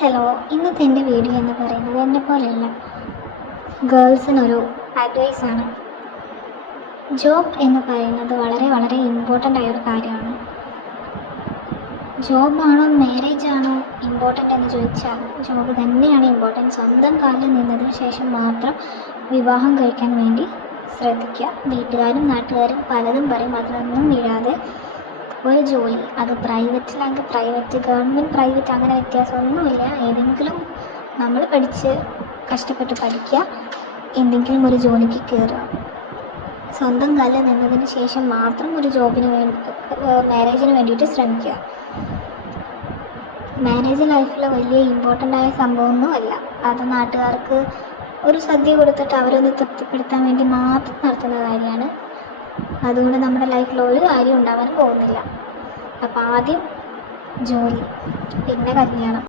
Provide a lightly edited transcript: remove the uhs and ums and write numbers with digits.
Hello, ഇന്നത്തെ എൻ്റെ video എന്ന് പറയുന്നത് എന്നെ പോലെയല്ല, ഗേൾസിനൊരു അഡ്വൈസാണ്. ജോബ് എന്ന് പറയുന്നത് വളരെ വളരെ ഇമ്പോർട്ടൻ്റ് ആയൊരു കാര്യമാണ്. ജോബാണോ മാരേജാണോ ഇമ്പോർട്ടൻ്റ് എന്ന് ചോദിച്ചാൽ ജോബ് തന്നെയാണ് ഇമ്പോർട്ടൻറ്റ്. സ്വന്തം കാലിൽ നിന്നതിന് ശേഷം മാത്രം വിവാഹം കഴിക്കാൻ വേണ്ടി ശ്രദ്ധിക്കുക. വീട്ടുകാരും നാട്ടുകാരും പലതും പറയും, അതിലൊന്നും വീഴാതെ ഒരു ജോലി, അത് പ്രൈവറ്റിലാണെങ്കിൽ പ്രൈവറ്റ്, ഗവൺമെൻറ്, പ്രൈവറ്റ് അങ്ങനെ വ്യത്യാസമൊന്നുമില്ല. ഏതെങ്കിലും നമ്മൾ കഷ്ടപ്പെട്ട് പഠിക്കുക, എന്തെങ്കിലും ഒരു ജോലിക്ക് കയറുക. സ്വന്തം കാലിൽ നിന്നതിന് ശേഷം മാത്രം ഒരു മാരേജിന് വേണ്ടിയിട്ട് ശ്രമിക്കുക. മാരേജ് ലൈഫിൽ വലിയ ഇമ്പോർട്ടൻ്റ് ആയ സംഭവമൊന്നുമല്ല. അത് നാട്ടുകാർക്ക് ഒരു സദ്യ കൊടുത്തിട്ട് അവരൊന്ന് തൃപ്തിപ്പെടുത്താൻ വേണ്ടി മാത്രം നടത്തുന്ന കാര്യമാണ്. അതുകൊണ്ട് നമ്മുടെ ലൈഫിൽ ഒരു കാര്യം ഉണ്ടാവാൻ പോകുന്നില്ല. അപ്പോൾ ആദ്യം ജോലി, പിന്നെ കല്യാണം.